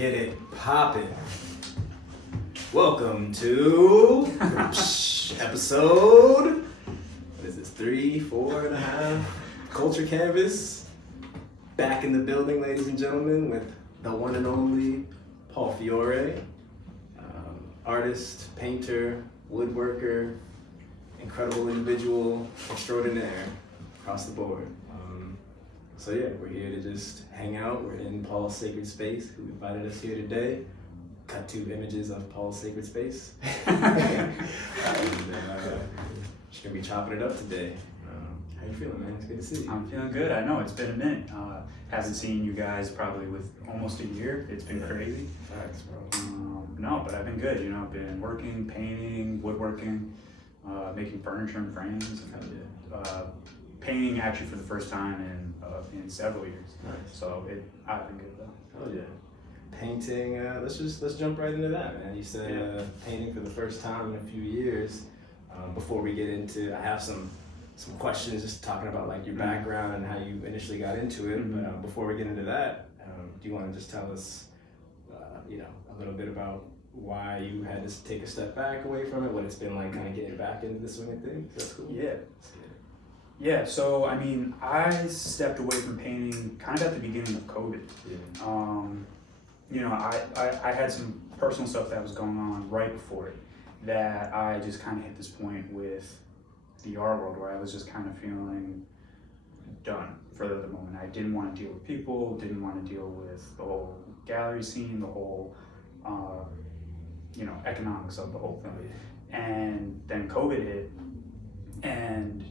Get it poppin'. Welcome to episode, what is this, 3, 4.5, Culture Canvas. Back in the building, ladies and gentlemen, with the one and only Paul Fiore, artist, painter, woodworker, incredible individual, extraordinaire, across the board. So yeah, we're here to just hang out. We're in Paul's sacred space, who invited us here today. Cut 2 images of Paul's sacred space. And just gonna be chopping it up today. How you feeling, man? It's good to see you. I'm feeling good. I know it's been a minute. Haven't seen you guys probably with almost a year. It's been crazy. Thanks, bro. No, but I've been good. You know, I've been working, painting, woodworking, making furniture and frames. Painting actually for the first time in several years. Nice. So I've been good though. Oh yeah. Painting. Let's jump right into that, man. You said painting for the first time in a few years. Before we get into, I have some questions just talking about like your background and how you initially got into it. Mm-hmm. But before we get into that, do you want to just tell us, a little bit about why you had to take a step back away from it, what it's been like kind of getting back into the swing of things? That's cool. Yeah, so I mean, I stepped away from painting kind of at the beginning of COVID. I had some personal stuff that was going on right before it that I just kind of hit this point with the art world where I was just kind of feeling done for the moment. I didn't want to deal with people, didn't want to deal with the whole gallery scene, the whole, economics of the whole thing. And then COVID hit, and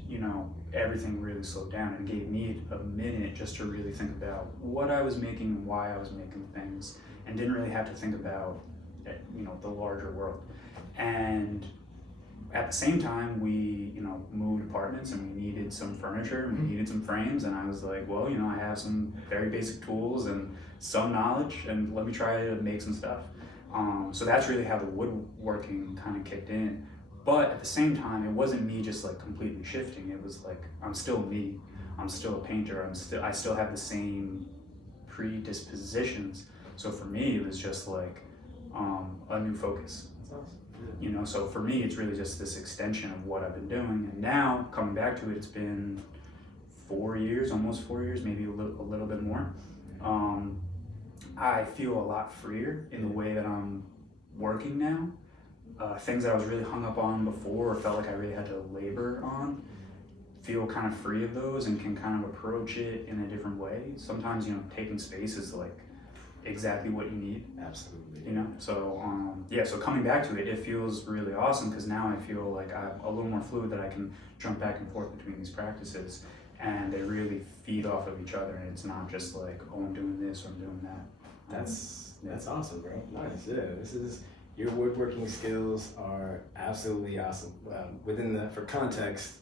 everything really slowed down and gave me a minute just to really think about what I was making and why I was making things, and didn't really have to think about the larger world. And at the same time, we moved apartments and we needed some furniture and we needed some frames, and I was like, well, I have some very basic tools and some knowledge, and let me try to make some stuff. So that's really how the woodworking kind of kicked in. But at the same time, it wasn't me just like completely shifting. It was like, I'm still me. I'm still a painter. I still have the same predispositions. So for me, it was just like a new focus. That's awesome. So for me, it's really just this extension of what I've been doing. And now coming back to it, it's been 4 years, almost 4 years, maybe a little bit more. I feel a lot freer in the way that I'm working now. Things that I was really hung up on before or felt like I really had to labor on, feel kind of free of those and can kind of approach it in a different way. Sometimes, taking space is like exactly what you need. Absolutely. So so coming back to it feels really awesome because now I feel like I'm a little more fluid, that I can jump back and forth between these practices, and they really feed off of each other, and it's not just like, oh, I'm doing this or I'm doing that. That's awesome, bro. Nice. Yeah, your woodworking skills are absolutely awesome. For context,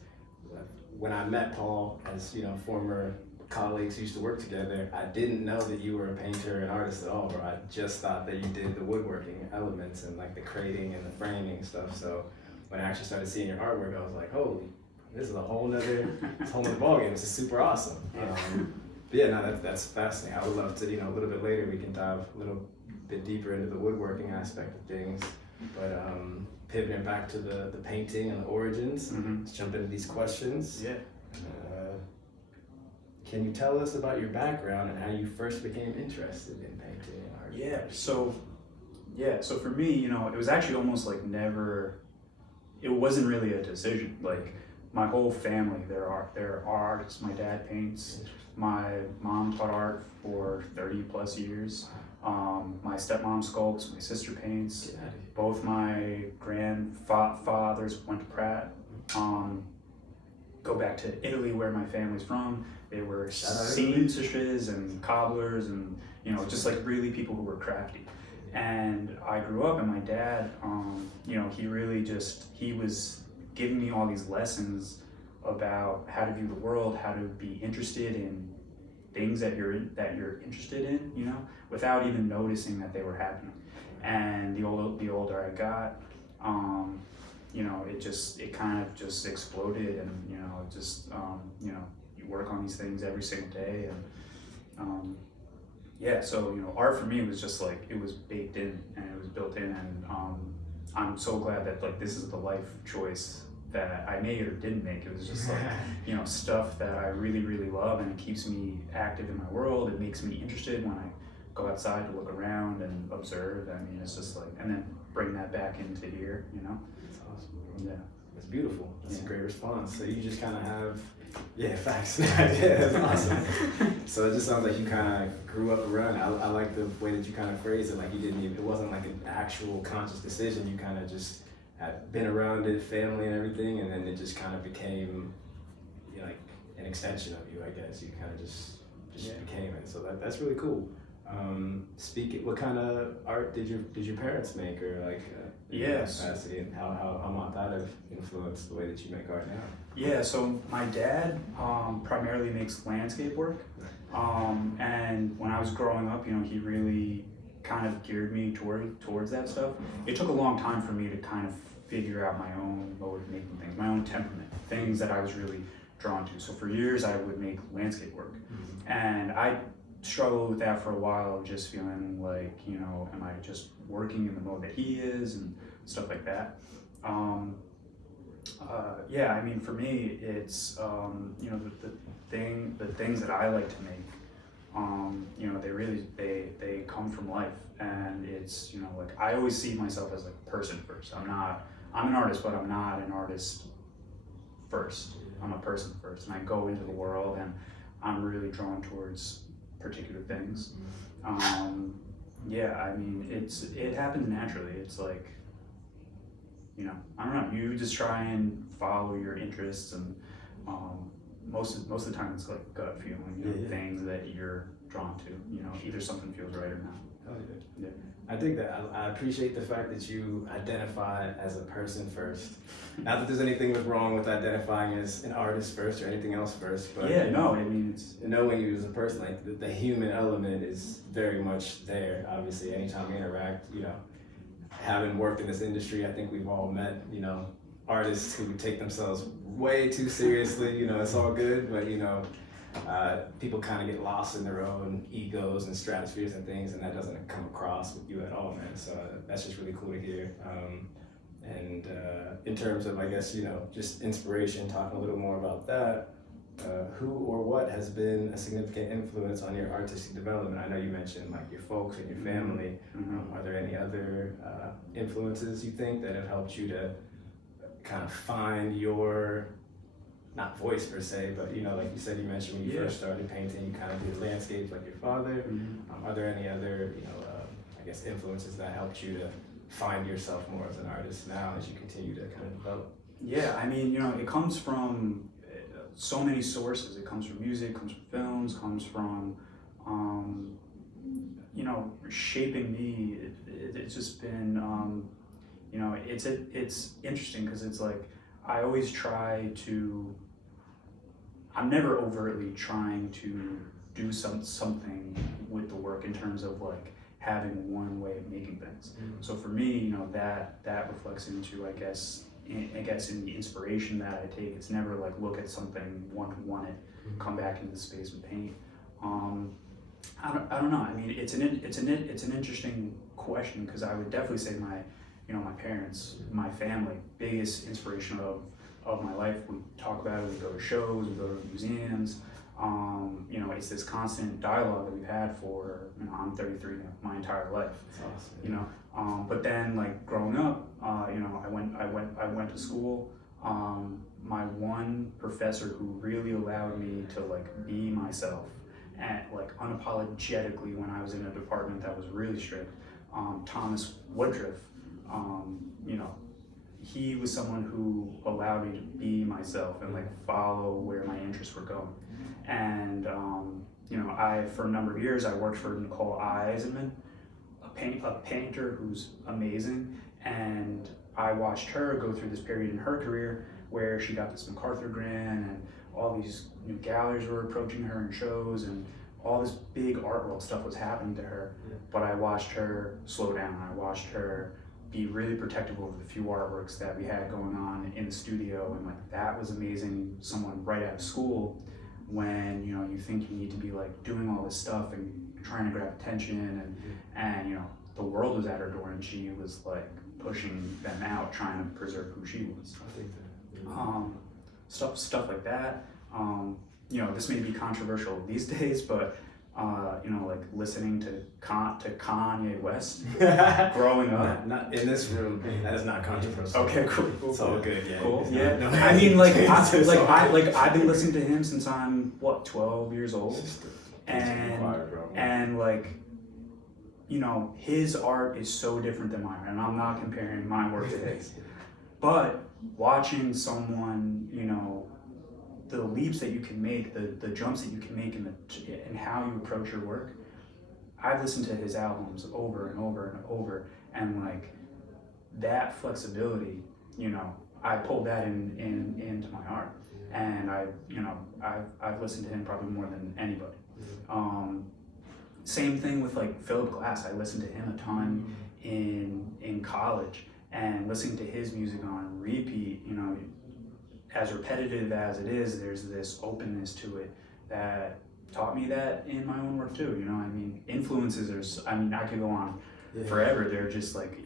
when I met Paul, as former colleagues who used to work together, I didn't know that you were a painter and artist at all, bro. I just thought that you did the woodworking elements and like the crating and the framing and stuff. So when I actually started seeing your artwork, I was like, holy, this is a whole nother ballgame. This is super awesome. But yeah, no, that's fascinating. I would love to, a little bit later we can dive a little bit deeper into the woodworking aspect of things. But pivoting back to the painting and the origins, let's jump into these questions. Yeah. Can you tell us about your background and how you first became interested in painting and art? So for me, it was actually almost like it wasn't really a decision. Like my whole family, they're artists. My dad paints. My mom taught art for 30 plus years. My stepmom sculpts, my sister paints. Both my grandfathers went to Pratt. Go back to Italy, where my family's from. They were seamstresses and cobblers and, just like really people who were crafty. And I grew up, and my dad, he was giving me all these lessons about how to view the world, how to be interested in things that you're interested in, without even noticing that they were happening. And the older I got, it kind of just exploded, and you work on these things every single day, and Yeah, so art for me was just like it was baked in and it was built in, and I'm so glad that like this is the life choice that I made or didn't make. It was just like stuff that I really really love, and it keeps me active in my world. It makes me interested when I go outside to look around and observe. I mean, it's just like, and then bring that back into here. That's awesome, bro. Yeah. That's beautiful. That's Yeah. a great response. So you just kind of have, yeah, facts. Yeah, that's awesome. So it just sounds like you kind of grew up around it. I like the way that you kind of phrased it. Like you didn't even, it wasn't like an actual conscious decision. You kind of just had been around it, family and everything, and then it just kind of became, like an extension of you, I guess. You kind of just became it. So that's really cool. What kind of art did your parents make, or like Yes. capacity, and how might that have influenced the way that you make art now? Yeah, so my dad primarily makes landscape work, and when I was growing up, he really kind of geared me towards that stuff. It took a long time for me to kind of figure out my own mode of making things, my own temperament, things that I was really drawn to. So for years, I would make landscape work, and I struggled with that for a while, just feeling like, am I just working in the mode that he is and stuff like that. Yeah, I mean, for me, it's the things that I like to make. They come from life, and it's like I always see myself as like a person first. I'm an artist, but I'm not an artist first. I'm a person first, and I go into the world, and I'm really drawn towards particular things. Yeah, I mean, it happens naturally. It's like, I don't know, you just try and follow your interests, and most of the time it's like gut feeling, things that you're drawn to, either something feels right or not. Oh, yeah. I think that I appreciate the fact that you identify as a person first. Not that there's anything wrong with identifying as an artist first or anything else first, but yeah, no, I mean, it's knowing you as a person, like the human element is very much there. Obviously, anytime we interact, having worked in this industry, I think we've all met, artists who take themselves way too seriously. It's all good, but people kind of get lost in their own egos and stratospheres and things, and that doesn't come across with you at all, man. So that's just really cool to hear. And in terms of, I guess, just inspiration, talking a little more about that, who or what has been a significant influence on your artistic development? I know you mentioned like your folks and your family. Are there any other influences you think that have helped you to kind of find your, not voice per se, but like you said, you mentioned when you first started painting, you kind of did landscapes like your father. Are there any other, I guess, influences that helped you to find yourself more as an artist now as you continue to kind of develop? Yeah, I mean, it comes from so many sources. It comes from music, comes from films, comes from, shaping me. It's just been, it's interesting because it's like, I always try to, I'm never overtly trying to do something with the work in terms of like having one way of making things. So for me, that reflects into, I guess in the inspiration that I take. It's never like look at something, want it, come back into the space and paint. I don't know. I mean, it's an interesting question, because I would definitely say my parents, my family, biggest inspiration of my life. We talk about it. We go to shows. We go to museums. It's this constant dialogue that we've had for, I'm 33 now, my entire life. That's awesome. But then like growing up, I went to school. My one professor who really allowed me to like be myself and like unapologetically when I was in a department that was really strict, Thomas Woodruff, he was someone who allowed me to be myself and like follow where my interests were going. And for a number of years I worked for Nicole Eisenman, a painter who's amazing, and I watched her go through this period in her career where she got this MacArthur grant, and all these new galleries were approaching her in shows, and all this big art world stuff was happening to her. But I watched her slow down. I watched her be really protective over the few artworks that we had going on in the studio, and like that was amazing. Someone right out of school when, you know, you think you need to be like doing all this stuff and trying to grab attention, and you know, the world was at her door and she was like pushing them out, trying to preserve who she was. I think that. Stuff like that. You know, this may be controversial these days, but you know, like listening to Kanye West growing up. Not in this room. That is not controversial. Okay, cool. It's all good. Yeah. Cool. No, Yeah. no, I mean, like, it's all I've been listening to him since I'm 12 years old, and like, you know, his art is so different than mine, and I'm not comparing my work to his, but watching someone, you know, the leaps that you can make, the jumps that you can make, and how you approach your work. I've listened to his albums over and over and over, and like that flexibility, you know, I pulled that into my art, and I've listened to him probably more than anybody. Same thing with like Philip Glass. I listened to him a ton in college, and listening to his music on repeat, you know, as repetitive as it is, there's this openness to it that taught me that in my own work too. You know, I mean, influences are, I mean, I could go on forever. They're just like,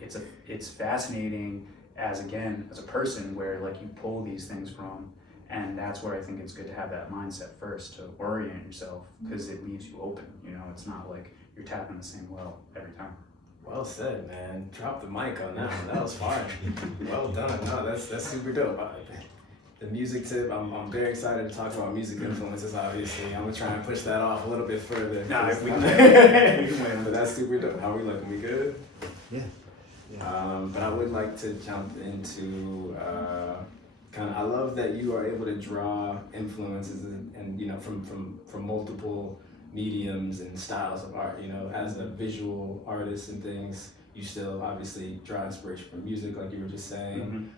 it's fascinating as a person, where like you pull these things from, and that's where I think it's good to have that mindset first, to orient yourself, because it leaves you open. You know, it's not like you're tapping the same well every time. Well said, man. Drop the mic on that one. That was fire. Well done. No, that's super dope. The music tip, I'm very excited to talk about music influences, obviously. I'm gonna try and push that off a little bit further. Nah, if we can But that's super dope. How are we looking? We good? Yeah. But I would like to jump into I love that you are able to draw influences and you know, from multiple mediums and styles of art. You know, as a visual artist and things, you still obviously draw inspiration from music, like you were just saying.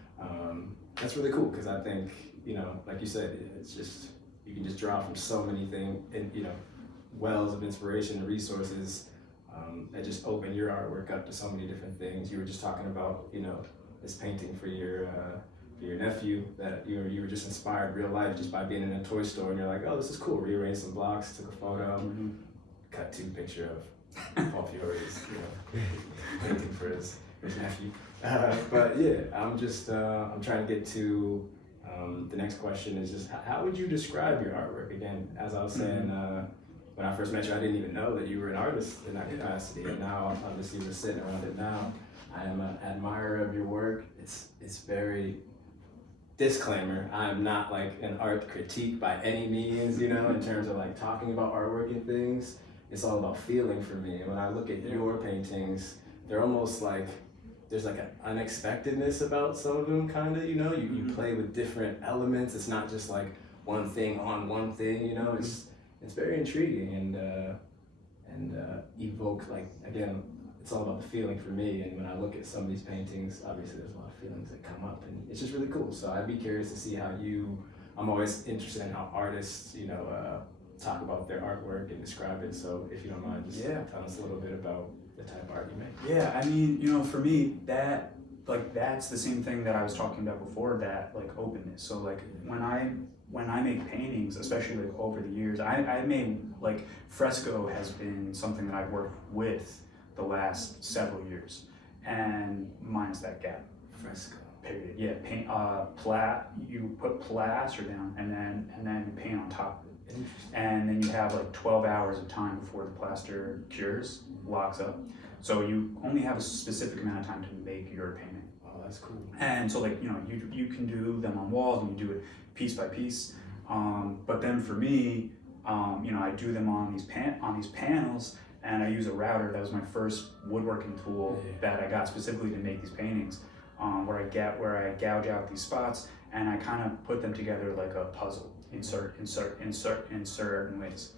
That's really cool, because I think, you know, like you said, it's just, you can just draw from so many things, and you know, wells of inspiration and resources that just open your artwork up to so many different things. You were just talking about, you know, this painting for your nephew, that you were just inspired real life just by being in a toy store, and you're like, oh, this is cool. Rearranged some blocks, took a photo, cut to picture of Paul Fiore's, you know, painting for his nephew. But yeah, I'm trying to get to the next question is just, how would you describe your artwork? Again, as I was saying, when I first met you, I didn't even know that you were an artist in that capacity, and now obviously we're sitting around it now. I am an admirer of your work. It's very, disclaimer, I am not like an art critique by any means, you know, in terms of like talking about artwork and things. It's all about feeling for me. And when I look at your paintings, they're almost like, there's like an unexpectedness about some of them, kind of, you know, you play with different elements. It's not just like one thing on one thing, you know, it's very intriguing and evoke, like, again, it's all about the feeling for me. And when I look at some of these paintings, obviously there's a lot of feelings that come up, and it's just really cool. So I'd be curious to see how I'm always interested in how artists, you know, talk about their artwork and describe it. So if you don't mind, just tell us a little bit about the type of art you make. Yeah, I mean, you know, for me, that's the same thing that I was talking about before, that like openness. So like when I make paintings, especially like over the years, I made, like, fresco has been something that I've worked with the last several years, and mine's that gap. Fresco. Period. Yeah, paint, you put plaster down, and then you paint on top of it. And then you have like 12 hours of time before the plaster cures, locks up. So you only have a specific amount of time to make your painting. Oh, that's cool. And so, like, you know, you can do them on walls, and you do it piece by piece. But then for me, you know, I do them on these panels, and I use a router. That was my first woodworking tool that I got specifically to make these paintings, where I gouge out these spots, and I kind of put them together like a puzzle. Insert in certain ways.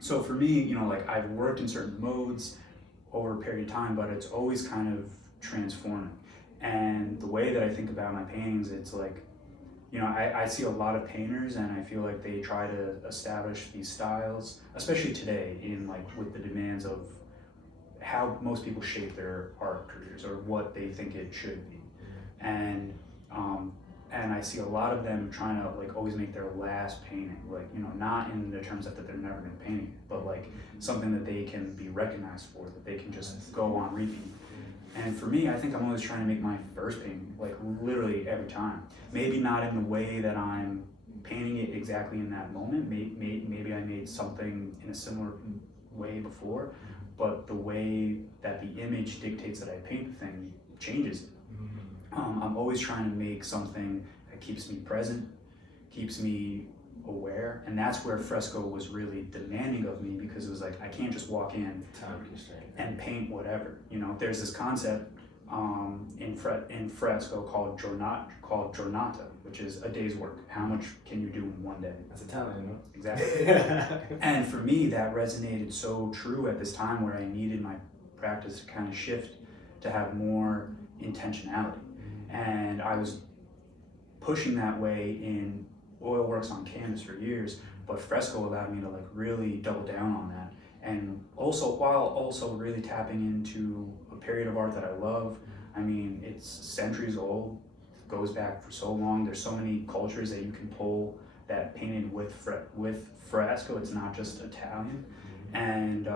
So for me, you know, like, I've worked in certain modes over a period of time, but it's always kind of transforming. And the way that I think about my paintings, it's like, you know, I see a lot of painters, and I feel like they try to establish these styles, especially today, in like with the demands of how most people shape their art careers, or what they think it should be. And and I see a lot of them trying to like always make their last painting, like, you know, not in the terms that they're never going to paint it, but like something that they can be recognized for, that they can just go on repeat. And for me, I think I'm always trying to make my first painting, like literally every time. Maybe not in the way that I'm painting it exactly in that moment. Maybe I made something in a similar way before, but the way that the image dictates that I paint the thing changes it. I'm always trying to make something that keeps me present, keeps me aware, and that's where fresco was really demanding of me, because it was like, I can't just walk in Time constraint. and paint whatever. You know, there's this concept in fresco called giornata, which is a day's work. How much can you do in one day? That's Italian, no? Exactly. And for me, that resonated so true at this time where I needed my practice to kind of shift to have more intentionality. And I was pushing that way in oil works on canvas for years, but fresco allowed me to like really double down on that. And also, while also really tapping into a period of art that I love. I mean, it's centuries old, goes back for so long. There's so many cultures that you can pull that painted with fresco. It's not just Italian. And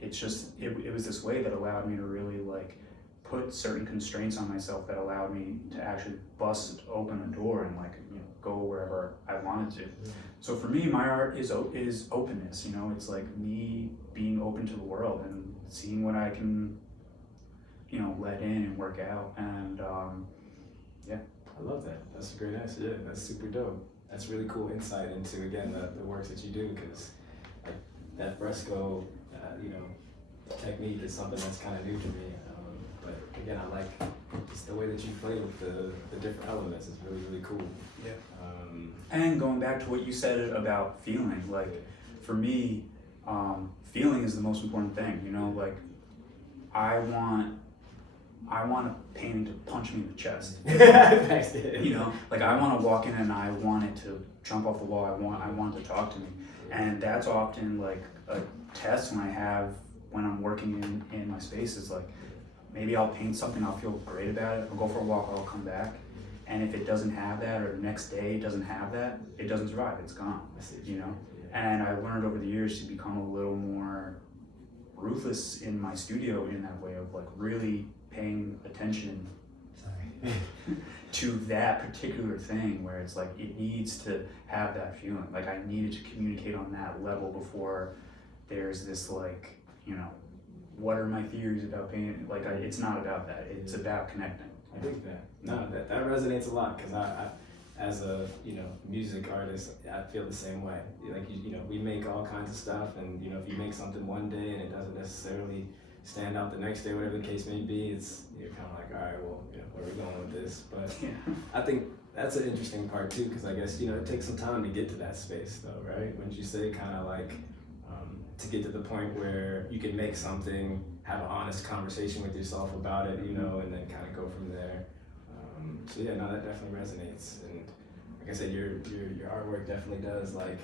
it's just, it was this way that allowed me to really like put certain constraints on myself that allowed me to actually bust open a door and like, you know, go wherever I wanted to. So for me, my art is openness. You know, it's like me being open to the world and seeing what I can, you know, let in and work out. And yeah. I love that. That's a great answer. Yeah, that's super dope. That's really cool insight into, again, the works that you do, because like, that fresco, you know, technique is something that's kind of new to me. But again, I like just the way that you play with the different elements. It's really, really cool. Yeah. And going back to what you said about feeling, like for me, feeling is the most important thing. You know, like I want a painting to punch me in the chest. You know, like I want to walk in and I want it to jump off the wall. I want it to talk to me, and that's often like a test when I'm working in my spaces. Like maybe I'll paint something, I'll feel great about it. I'll go for a walk, I'll come back, and if it doesn't have that, or the next day it doesn't have that, it doesn't survive. It's gone. You know, and I learned over the years to become a little more ruthless in my studio in that way of like really paying attention to that particular thing, where it's like it needs to have that feeling. Like I needed to communicate on that level before there's this like, you know, what are my theories about painting? Like it's not about that. It's about connecting. I think that. No, that resonates a lot, because I as a, you know, music artist, I feel the same way. Like you know, we make all kinds of stuff, and you know, if you make something one day and it doesn't necessarily stand out the next day, whatever the case may be, you're kind of like, all right, well, you know, where are we going with this? But Yeah. I think that's an interesting part too, because I guess, you know, it takes some time to get to that space though, right? Wouldn't you say, kind of like to get to the point where you can make something, have an honest conversation with yourself about it, you know, and then kind of go from there. So yeah, no, that definitely resonates. And like I said, your artwork definitely does like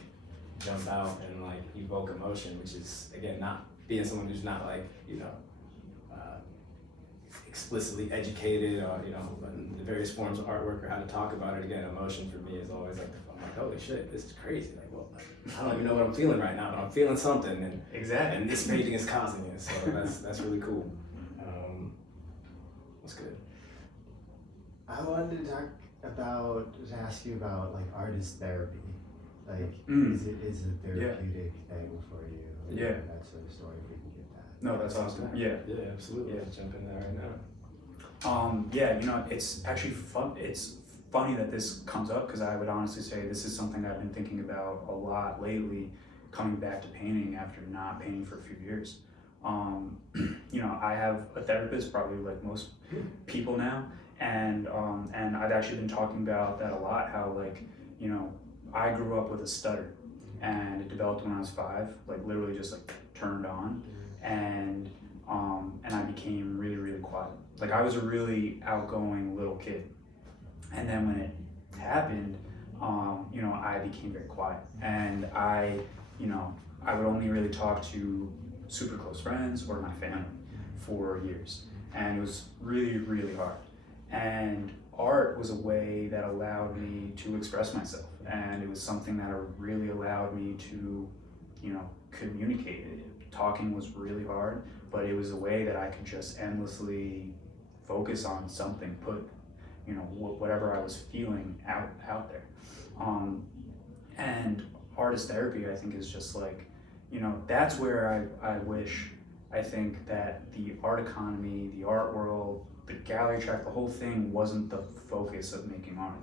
jump out and like evoke emotion, which is, again, not being someone who's not like, you know, explicitly educated, or, you know, in the various forms of artwork or how to talk about it. Again, emotion for me is always like, I'm like, holy shit, this is crazy. Like, well, like, I don't even know what I'm feeling right now, but I'm feeling something, and Exactly. and this painting is causing it. So that's really cool. That's good. I wanted to ask you about like artist therapy. Like, is it a therapeutic thing for you? Yeah. That sort of story, if we can get that. No, that's awesome. Yeah. Yeah, absolutely. Yeah. Let's jump in there right now. Yeah, you know, it's actually fun. It's funny that this comes up, because I would honestly say this is something I've been thinking about a lot lately, coming back to painting after not painting for a few years. You know, I have a therapist, probably like most people now, and I've actually been talking about that a lot, how like, you know, I grew up with a stutter, and it developed when I was 5, like literally just like turned on, and I became really, really quiet. Like I was a really outgoing little kid, and then when it happened, you know, I became very quiet, and I would only really talk to super close friends or my family for years, and it was really, really hard. And art was a way that allowed me to express myself, and it was something that really allowed me to, you know, communicate. Talking was really hard, but it was a way that I could just endlessly focus on something, put, you know, whatever I was feeling out there. And artist therapy, I think, is just like, you know, that's where I think that the art economy, the art world, the gallery track, the whole thing wasn't the focus of making art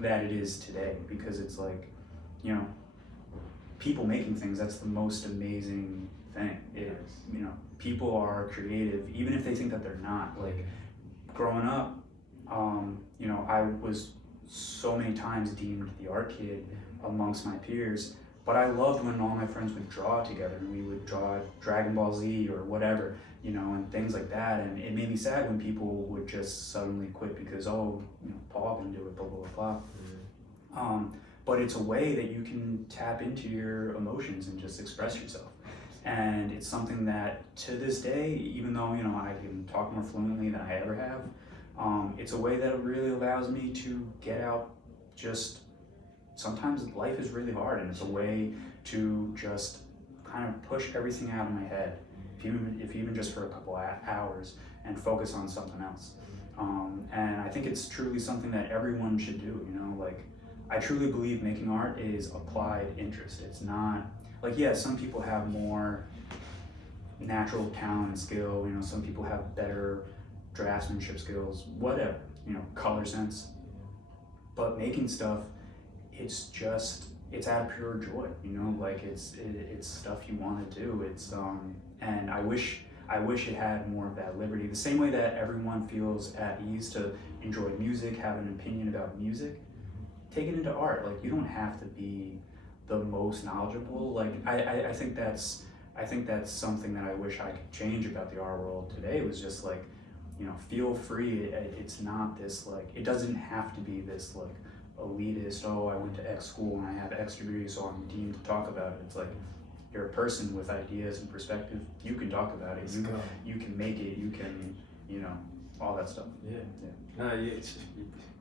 that it is today, because it's like, you know, people making things, that's the most amazing thing. You know, people are creative, even if they think that they're not. Like, growing up, you know, I was so many times deemed the art kid amongst my peers, but I loved when all my friends would draw together, and we would draw Dragon Ball Z or whatever, you know, and things like that. And it made me sad when people would just suddenly quit because, oh, you know, Paul can do it, blah, blah, blah. But it's a way that you can tap into your emotions and just express yourself. And it's something that to this day, even though, you know, I can talk more fluently than I ever have, it's a way that really allows me to get out. Just sometimes life is really hard, and it's a way to just kind of push everything out of my head, if even just for a couple hours, and focus on something else. And I think it's truly something that everyone should do, you know, like, I truly believe making art is applied interest. It's not, like, yeah, some people have more natural talent and skill, you know, some people have better draftsmanship skills, whatever, you know, color sense. But making stuff, it's out of pure joy, you know, like, it's stuff you want to do. It's and I wish it had more of that liberty, the same way that everyone feels at ease to enjoy music, have an opinion about music. Take it into art. Like, you don't have to be the most knowledgeable. Like, I think that's something that I wish I could change about the art world today. It was just like, you know, feel free. It's not this, like, it doesn't have to be this, like, elitist, oh, I went to X school and I have X degree, so I'm deemed to talk about it. It's like, you're a person with ideas and perspective. You can talk about it. You can make it. You can, you know, all that stuff. Yeah. No, you're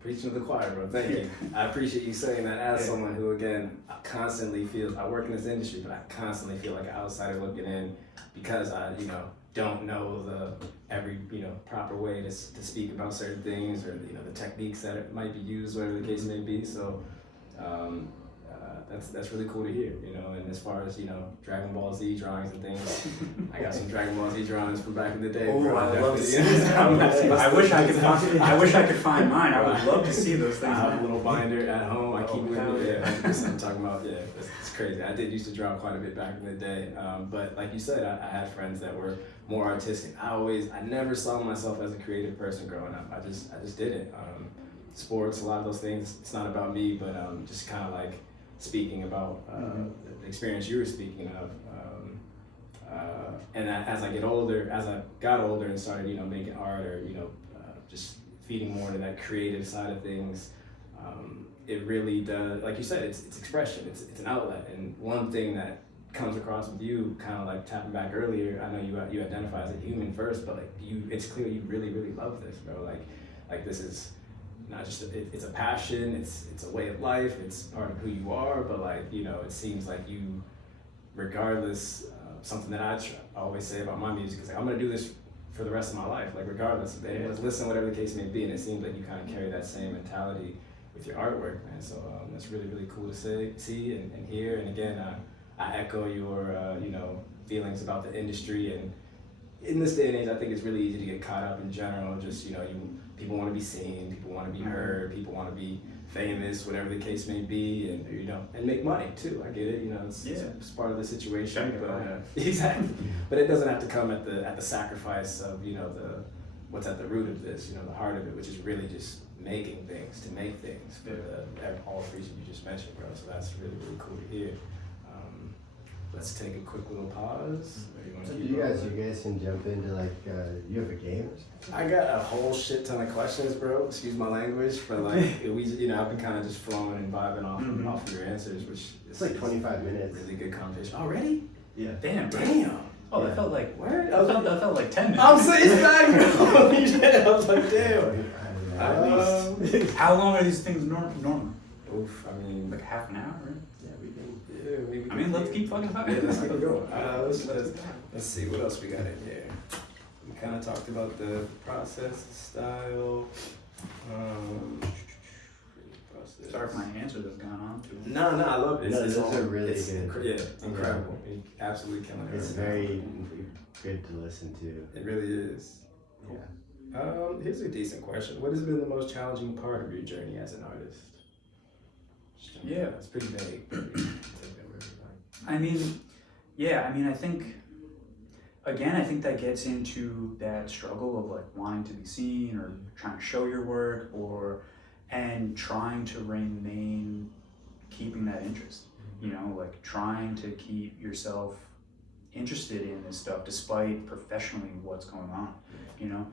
preaching to the choir, bro. Thank you. I appreciate you saying that as someone who, again, constantly feels, I work in this industry, but I constantly feel like an outsider looking in because I, you know, don't know every, you know, proper way to speak about certain things, or, you know, the techniques that it might be used, whatever the case may be. So that's really cool to hear, you know. And as far as, you know, Dragon Ball Z drawings and things, I got some Dragon Ball Z drawings from back in the day. Oh, bro. I love to see those. I wish I could find mine. I would love to see those things. I have a little binder at home. I keep it with me. Yeah, I'm talking about. Yeah, it's crazy. I did used to draw quite a bit back in the day, but like you said, I had friends that were more artistic. I never saw myself as a creative person growing up. I just didn't. Sports, a lot of those things, it's not about me, but just kind of like speaking about the experience you were speaking of. And as I got older and started, you know, making art, or, you know, just feeding more into that creative side of things, it really does, like you said, it's expression, it's an outlet. And one thing that comes across with you, kind of like tapping back earlier, I know you identify as a human first, but like it's clear you really, really love this, bro. Like this is not just it's a passion, it's a way of life, it's part of who you are. But, like, you know, it seems like you, regardless, something that I always say about my music is, like, I'm gonna do this for the rest of my life, like, regardless if anyone's listening, whatever the case may be. And it seems like you kind of carry that same mentality with your artwork, man. So that's really, really cool to see and hear. And again, I echo your you know, feelings about the industry. And in this day and age, I think it's really easy to get caught up in general. Just, you know, people want to be seen, people want to be heard, people want to be famous, whatever the case may be, and, you know, and make money too. I get it, you know, it's part of the situation. But exactly. But it doesn't have to come at the sacrifice of, you know, what's at the root of this, you know, the heart of it, which is really just making things to make things for all the reasons you just mentioned, bro. So that's really, really cool to hear. Let's take a quick little pause. So you guys can jump into, like, you have a game or something? I got a whole shit ton of questions, bro. Excuse my language, but, like, you know, I've been kind of just flowing and vibing off of your answers, which it's like 25 minutes. Really good conversation. Already? Yeah. Damn. Oh, that felt like where? That felt like 10 minutes. I'm saying it's back, bro. I was like, damn. At least. How long are these things normal? Oof, I mean, Like half an hour, right? Yeah, we can. yeah, maybe. I mean, let's keep fucking talking. Yeah, let's keep it going. Let's see what else we got in here. We kind of talked about the process, the style. Process. Sorry for my answer that's gone on too. No, I love it. No, It's those are all- really it's good. Yeah, incredible. You absolutely killing it. It's right now. very good to listen to. It really is. Yeah. Here's a decent question. What has been the most challenging part of your journey as an artist? Yeah. It's pretty vague. I mean, I think, again, I think that gets into that struggle of like wanting to be seen or trying to show your work and trying to remain keeping that interest, you know, like trying to keep yourself interested in this stuff despite professionally what's going on, you know.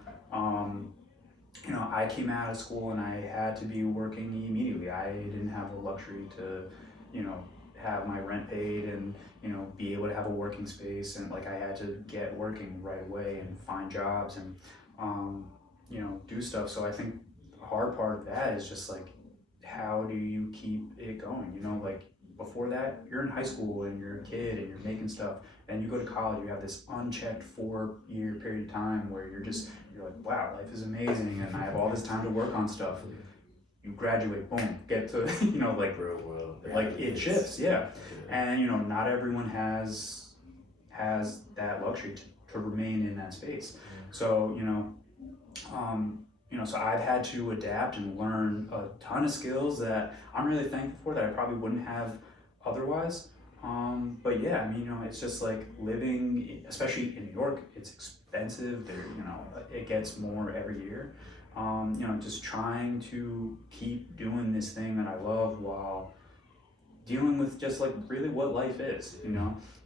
I came out of school and I had to be working immediately. I didn't have the luxury to, have my rent paid and, be able to have a working space, and like I had to get working right away and find jobs and, do stuff. So I think the hard part of that is just like, how do you keep it going? Like before that, you're in high school and you're a kid and you're making stuff. Then you go to college, you have this unchecked 4-year period of time where you're like, wow, life is amazing and I have all this time to work on stuff. You graduate, boom, get to, like real world. like it shifts, yeah. And, not everyone has that luxury to remain in that space. So, so I've had to adapt and learn a ton of skills that I'm really thankful for that I probably wouldn't have otherwise. But yeah, I mean, it's just like living, especially in New York, it's expensive. There, it gets more every year. Just trying to keep doing this thing that I love while dealing with just like really what life is,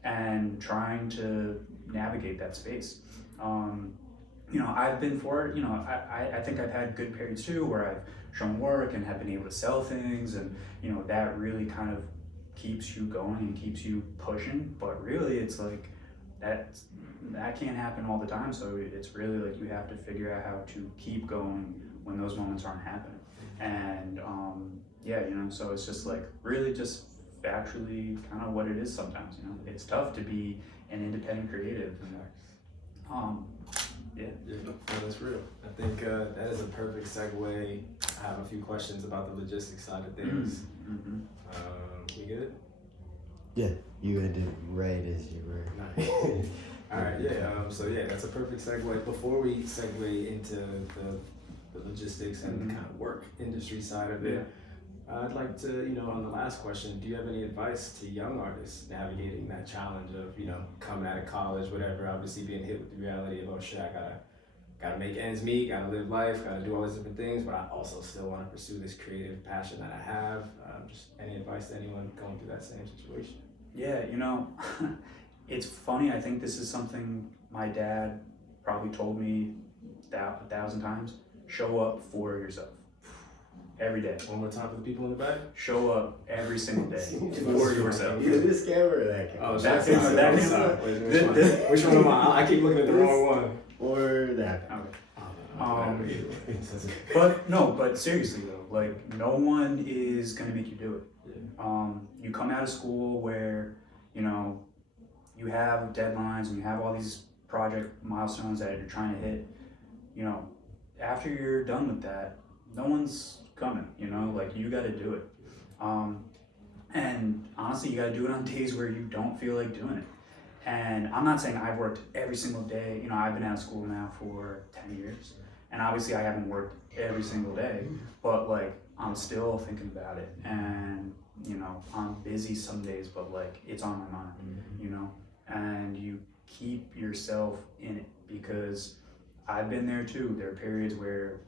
and trying to navigate that space. I've been forward, I think I've had good periods too where I've shown work and have been able to sell things, and that really kind of keeps you going and keeps you pushing. But really it's like that can't happen all the time, so it's really like you have to figure out how to keep going when those moments aren't happening. And so it's just like really just factually kind of what it is sometimes. It's tough to be an independent creative, and No, that's real. I think that is a perfect segue. I have a few questions about the logistics side of things. Mm-hmm. We good? Yeah, you ended right as you were. Nice. All right, that's a perfect segue. Before we segue into the logistics and the kind of work industry side of it, I'd like to, on the last question, do you have any advice to young artists navigating that challenge of, coming out of college, whatever, obviously being hit with the reality of, oh shit, I gotta make ends meet, gotta live life, gotta do all these different things, but I also still want to pursue this creative passion that I have. Just any advice to anyone going through that same situation? Yeah, it's funny. I think this is something my dad probably told me 1,000 times. Show up for yourself. Every day. One more time for the people in the back. Show up every single day for yourself. Either this camera or that camera. Oh, That shit. camera, that I'm camera. sorry. Which one am I? I keep looking at the wrong one. Or that. Okay. But seriously though, like no one is gonna make you do it. You come out of school where, you have deadlines and you have all these project milestones that you're trying to hit. After you're done with that, no one's coming, like you gotta do it. And honestly, you gotta do it on days where you don't feel like doing it. And I'm not saying I've worked every single day. I've been out of school now for 10 years. And obviously I haven't worked every single day, but like I'm still thinking about it. And, I'm busy some days, but like it's on my mind, and you keep yourself in it, because I've been there too. There are periods where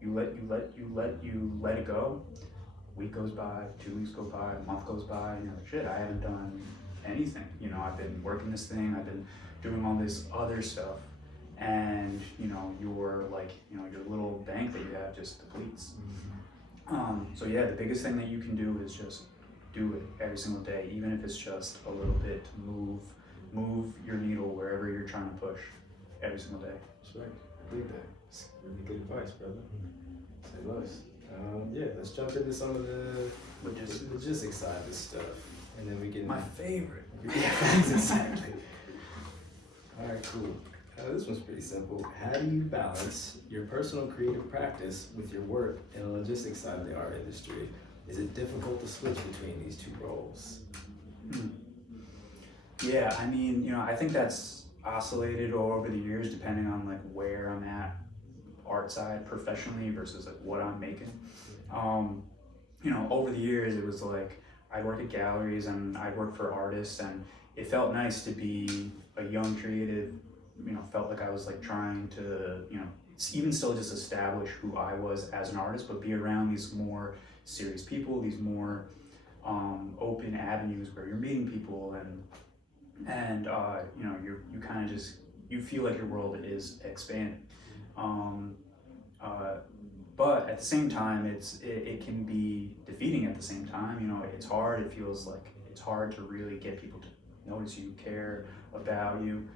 you let it go. Week goes by, 2 weeks go by, a month goes by, and you're like, shit, I haven't done anything. I've been working this thing, I've been doing all this other stuff, and your little bank that you have just depletes. So yeah, the biggest thing that you can do is just do it every single day, even if it's just a little bit to move your needle wherever you're trying to push every single day. That's right. I think that's really good advice, brother. Say less. Yeah, let's jump into some of the logistics side of this stuff, and then we can. My favorite. Yeah, exactly. All right, cool. This one's pretty simple. How do you balance your personal creative practice with your work in the logistics side of the art industry? Is it difficult to switch between these two roles? Yeah, I mean, I think that's oscillated over the years depending on like where I'm at art side professionally versus like what I'm making. Over the years it was like I'd work at galleries and I'd work for artists, and it felt nice to be a young creative. Felt like I was like trying to, even still just establish who I was as an artist, but be around these more serious people, these more open avenues where you're meeting people, and you kind of just, you feel like your world is expanding. But at the same time, it can be defeating at the same time. It's hard. It feels like it's hard to really get people to notice you, care about you.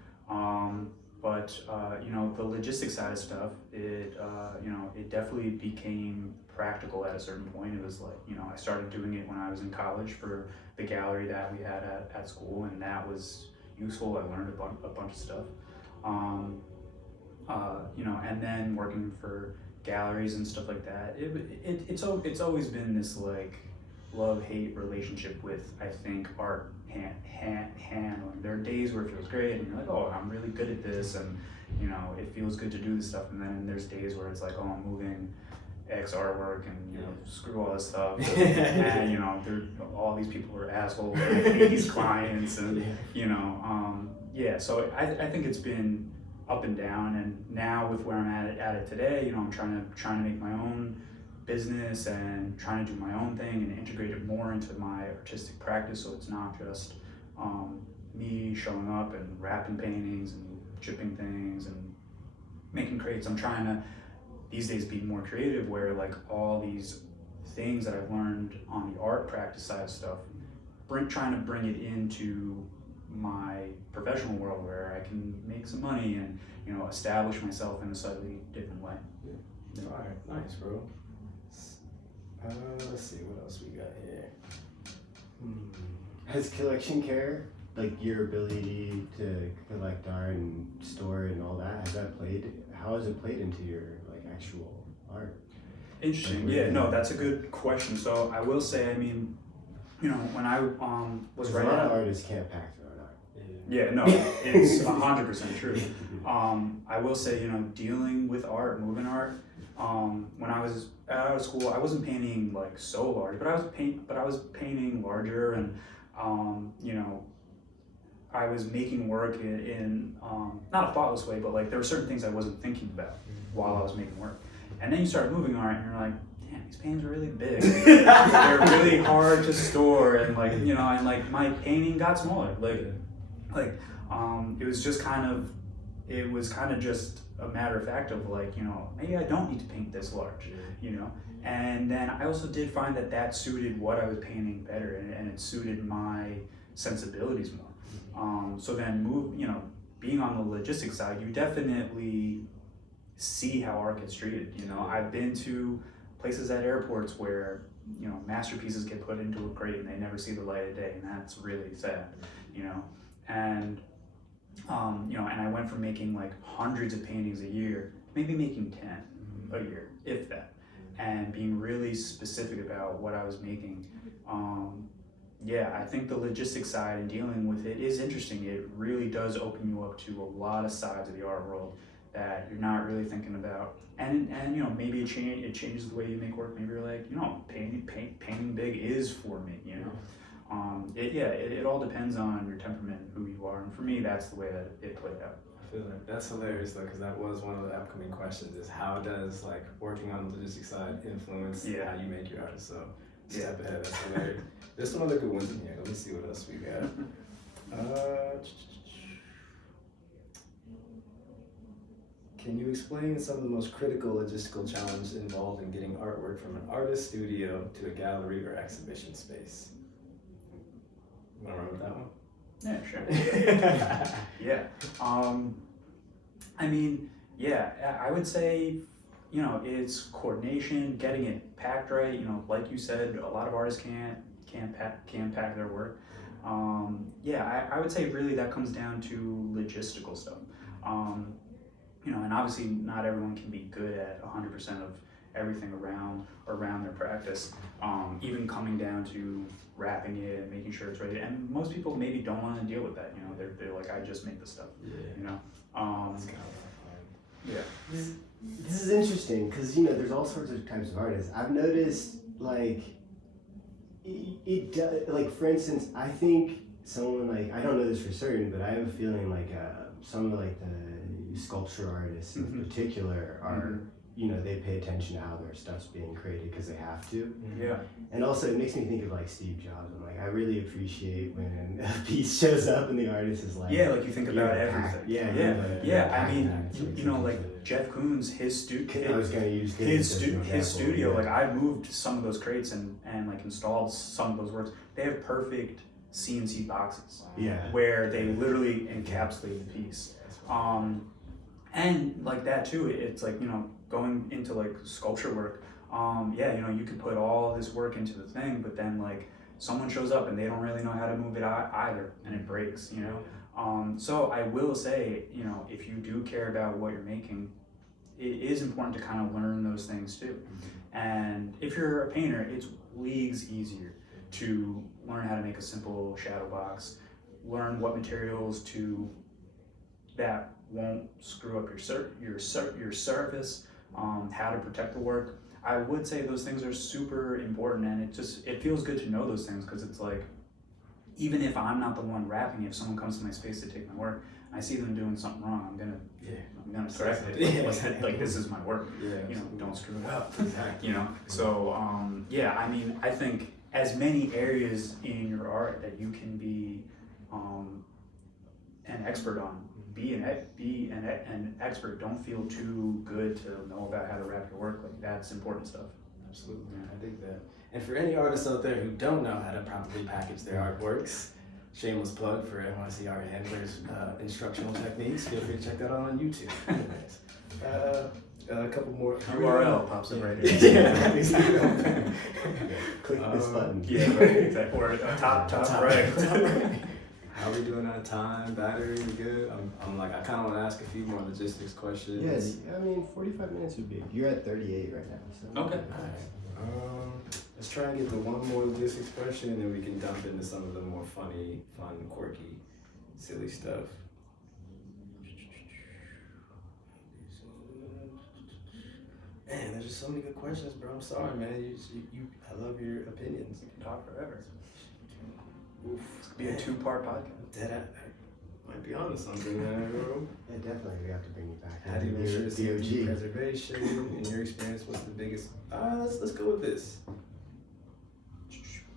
But the logistics side of stuff, it definitely became practical at a certain point. It was like, I started doing it when I was in college for the gallery that we had at school, and that was useful. I learned a bunch of stuff. And then working for galleries and stuff like that, it's always been this like love-hate relationship with, I think, art handling. There are days where it feels great and you're like, oh, I'm really good at this, and it feels good to do this stuff, and then there's days where it's like, oh, I'm moving X artwork and screw all this stuff, and all these people are assholes, and I hate these clients, and so I think it's been up and down, and now with where I'm at it today, I'm trying to make my own business and trying to do my own thing and integrate it more into my artistic practice, so it's not just me showing up and wrapping paintings and chipping things and making crates. I'm trying to these days be more creative, where like all these things that I've learned on the art practice side of stuff, trying to bring it into my professional world where I can make some money and establish myself in a slightly different way. Yeah. All right, nice, bro. Let's see what else we got here. Has collection care, like your ability to collect art and store and all that, how has it played into your like actual art? Interesting. Yeah, no, that's a good question. So I will say, I mean, when I was writing, a lot of artists can't pack their own art. Yeah, no, it's 100% true. I will say, dealing with art, moving art, when I was out of school, I wasn't painting like so large, but I was painting larger, and I was making work in not a thoughtless way, but like there were certain things I wasn't thinking about while I was making work. And then you start moving art, and you're like, damn, these paintings are really big. They're really hard to store, and like and like my painting got smaller. It was kind of just a matter of fact of like, maybe I don't need to paint this large, And then I also did find that suited what I was painting better, and it suited my sensibilities more. So then being on the logistics side, you definitely see how art gets treated. I've been to places at airports where, masterpieces get put into a crate and they never see the light of day, and that's really sad, And and I went from making like hundreds of paintings a year, maybe making 10 a year, if that, and being really specific about what I was making. I think the logistics side and dealing with it is interesting. It really does open you up to a lot of sides of the art world that you're not really thinking about. And maybe it changes the way you make work. Maybe you're like, painting big is for me, It all depends on your temperament and who you are. And for me, that's the way that it played out. I feel like that's hilarious though, because that was one of the upcoming questions: is how does like working on the logistics side influence how you make your art? So step ahead. That's hilarious. There's some other good ones in here. Let me see what else we got. Can you explain some of the most critical logistical challenges involved in getting artwork from an artist studio to a gallery or exhibition space? You want to run with that one? Yeah, sure. I would say you know, it's coordination, getting it packed right. You know, like you said, a lot of artists can't pack their work. Yeah, I would say really that comes down to logistical stuff. You know, and obviously not everyone can be good at 100% of everything around their practice. Even coming down to wrapping it and making sure it's ready. And most people maybe don't want to deal with that. You know, they're like, I just make the stuff. Yeah. You know. It's kind of Yeah. This is interesting because, you know, there's all sorts of types of artists. I've noticed, like, like, for instance, I think someone like, I don't know this for certain, but I have a feeling like some of like the sculpture artists in particular are, you know, they pay attention to how their stuff's being created because they have to. Yeah. And also, it makes me think of like Steve Jobs. I'm like, I really appreciate when a piece shows up and the artist is like, yeah, like you think about everything. Yeah. I mean, you know, like Jeff Koons, his studio. I was gonna use his studio. Like I moved some of those crates and like installed some of those works. They have perfect CNC boxes. Yeah. Where they literally encapsulate the piece. And like that too. It's like, you know, going into like sculpture work. Yeah, you know, you could put all this work into the thing, but then like someone shows up and they don't really know how to move it either, and it breaks, you know. So I will say, you know, if you do care about what you're making, it is important to kind of learn those things too. And if you're a painter, it's leagues easier to learn how to make a simple shadow box, learn what materials that won't screw up your surface, how to protect the work. I would say those things are super important, and it feels good to know those things, because it's like, even if I'm not the one rapping, if someone comes to my space to take my work, I see them doing something wrong, I'm gonna correct it. Like this is my work. You know, don't screw it up. You know. So yeah, I mean, I think as many areas in your art that you can be an expert on, be an expert. Don't feel too good to know about how to wrap your work. Like, that's important stuff. Absolutely, man. I think that. And for any artists out there who don't know how to properly package their artworks, shameless plug for NYC Art Handlers instructional techniques. Feel free to check that out on YouTube. Anyways, a couple more. URL pops up right here. Yeah, exactly. Click this button. Yeah, right. Exactly. Or top right. How are we doing on time? Battery, we good? I'm like, I kind of want to ask a few more logistics questions. Yes, I mean, 45 minutes would be. You're at 38 right now. So. Okay. All right. Let's try and get to one more logistics question, and then we can dump into some of the more funny, fun, quirky, silly stuff. Man, there's just so many good questions, bro. I'm sorry, man. I love your opinions. You can talk forever. Oof. This could be a 2-part podcast. I might be onto something there, bro. Yeah, definitely. We have to bring you back. How do you ensure the safety preservation? In your experience, what's the biggest? Let's go with this.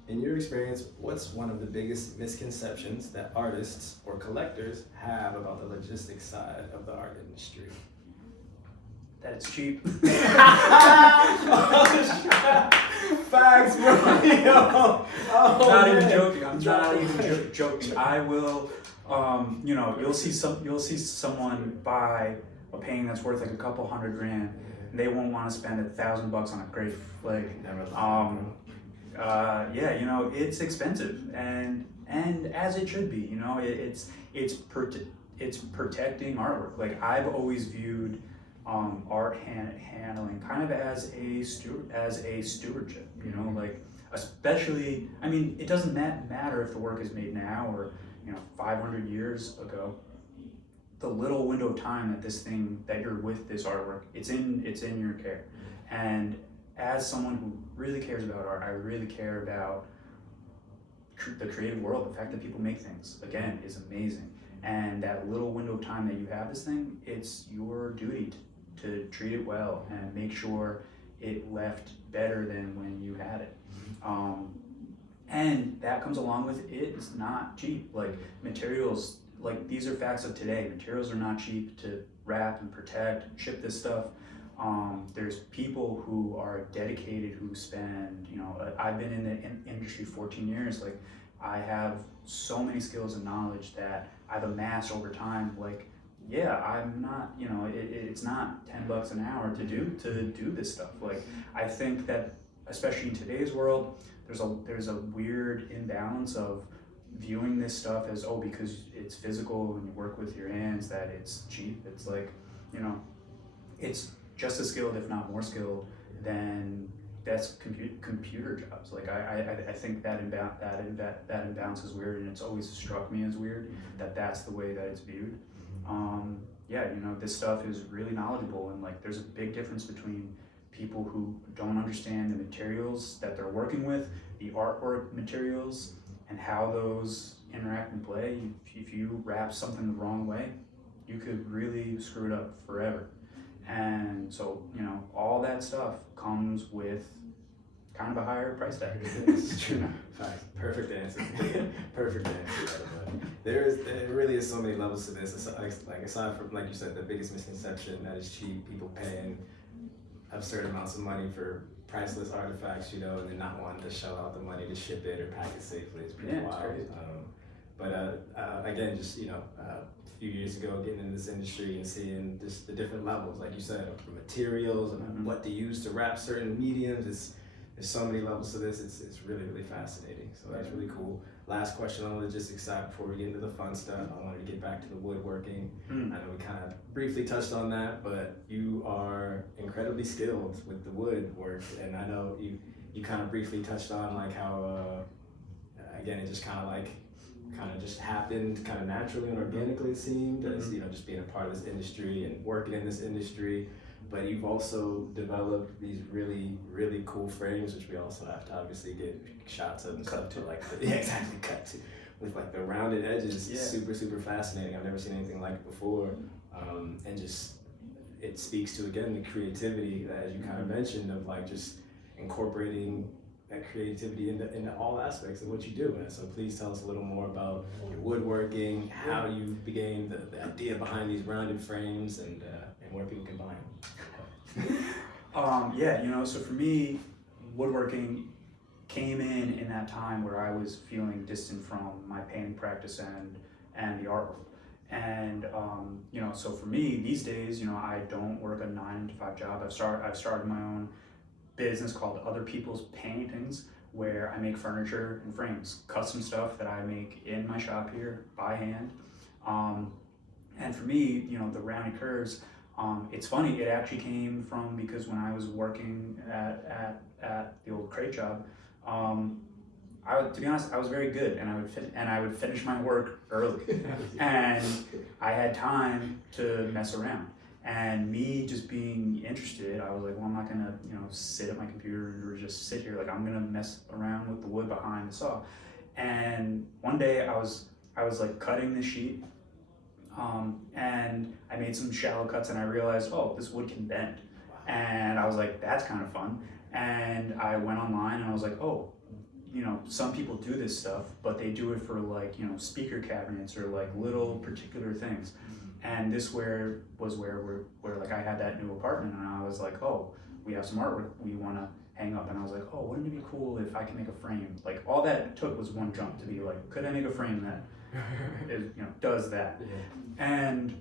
In your experience, what's one of the biggest misconceptions that artists or collectors have about the logistics side of the art industry? That it's cheap. Facts, bro. Yo. I'm not even joking. I'm not even joking. I will. You know, you'll see someone buy a painting that's worth like a couple $100 grand. And they won't want to spend $1,000 on a grave. Like, yeah, you know, it's expensive, and as it should be. You know, it's protecting artwork. Like, I've always viewed art handling kind of as a stewardship. You know, like, especially, I mean, it doesn't matter if the work is made now or, you know, 500 years ago. The little window of time that you're with this artwork, it's in your care. And as someone who really cares about art, I really care about the creative world. The fact that people make things, again, is amazing. And that little window of time that you have this thing, it's your duty to treat it well and make sure it left better than when you had it. And that comes along with it's not cheap. Like, materials, like, these are facts of today. Materials are not cheap to wrap and protect, ship this stuff. There's people who are dedicated, who spend, you know, I've been in the industry 14 years. Like, I have so many skills and knowledge that I've amassed over time. Like, yeah, I'm not, it's not $10 an hour to do this stuff. Like, I think that especially in today's world, there's a weird imbalance of viewing this stuff as, oh, because it's physical and you work with your hands, that it's cheap. It's like, it's just as skilled, if not more skilled, than that's computer jobs. Like, I think that imbalance is weird, and it's always struck me as weird that that's the way that it's viewed. Yeah, this stuff is really knowledgeable, and like there's a big difference between people who don't understand the materials that they're working with, the artwork materials, and how those interact and play. If you wrap something the wrong way, you could really screw it up forever. And so, all that stuff comes with kind of a higher price tag. It's true. Perfect answer. Perfect answer. There really is so many levels to this. Like aside from, like you said, the biggest misconception that it's cheap, people paying absurd amounts of money for priceless artifacts, and then not wanting to shell out the money to ship it or pack it safely. It's pretty wild. But again, just a few years ago, getting into this industry and seeing just the different levels, like you said, of the materials and what to use to wrap certain mediums. There's so many levels to this. It's really, really fascinating. So that's really cool. Last question on the logistics side before we get into the fun stuff. I wanted to get back to the woodworking. I know we kind of briefly touched on that, but you are incredibly skilled with the woodwork, and I know you kind of briefly touched on like how again it just kind of just happened kind of naturally and organically, it seemed, as just being a part of this industry and working in this industry. But you've also developed these really, really cool frames, which we also have to obviously get shots of and stuff to cut to, with like the rounded edges. Yeah. Super, super fascinating. I've never seen anything like it before. And just, it speaks to, again, the creativity that, as you kind of mentioned, of like just incorporating that creativity into all aspects of what you do. And so please tell us a little more about your woodworking, how you began the idea behind these rounded frames, and where people can buy them. So for me, woodworking came in that time where I was feeling distant from my painting practice and the art world. And so for me these days, I don't work a 9-to-5 job. I've started my own business called Other People's Paintings, where I make furniture and frames, custom stuff that I make in my shop here by hand. And for me, the rounded curves, it's funny, it actually came from because when I was working at the old crate job, to be honest, I was very good, and I would finish my work early, and I had time to mess around. And me just being interested, I was like, well, I'm not gonna, sit at my computer or just sit here. Like, I'm gonna mess around with the wood behind the saw. And one day I was like cutting this sheet, and I made some shallow cuts, and I realized, oh, this wood can bend. And I was like, that's kind of fun. And I went online and I was like, oh, some people do this stuff, but they do it for like, speaker cabinets or like little particular things. And this was where like I had that new apartment, and I was like, oh, we have some artwork we want to hang up. And I was like, oh, wouldn't it be cool if I can make a frame? Like, all that took was one jump to be like, could I make a frame that does that? Yeah. And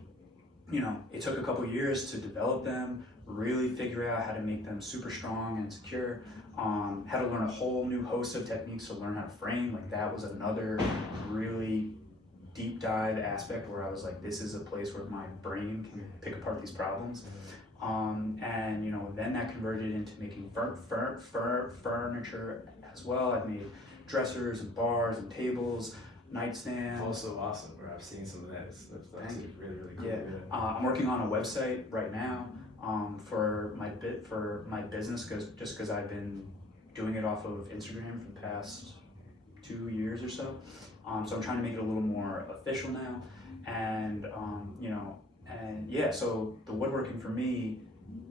it took a couple years to develop them, really figure out how to make them super strong and secure. Had to learn a whole new host of techniques to learn how to frame. Like, that was another really deep dive aspect where I was like, this is a place where my brain can pick apart these problems. And then that converted into making furniture as well. I've made dressers and bars and tables, nightstands. Also awesome, bro. I've seen some of that. That's really, really cool. Yeah. I'm working on a website right now for my business, because I've been doing it off of Instagram for the past 2 years or so. So I'm trying to make it a little more official now, and so the woodworking for me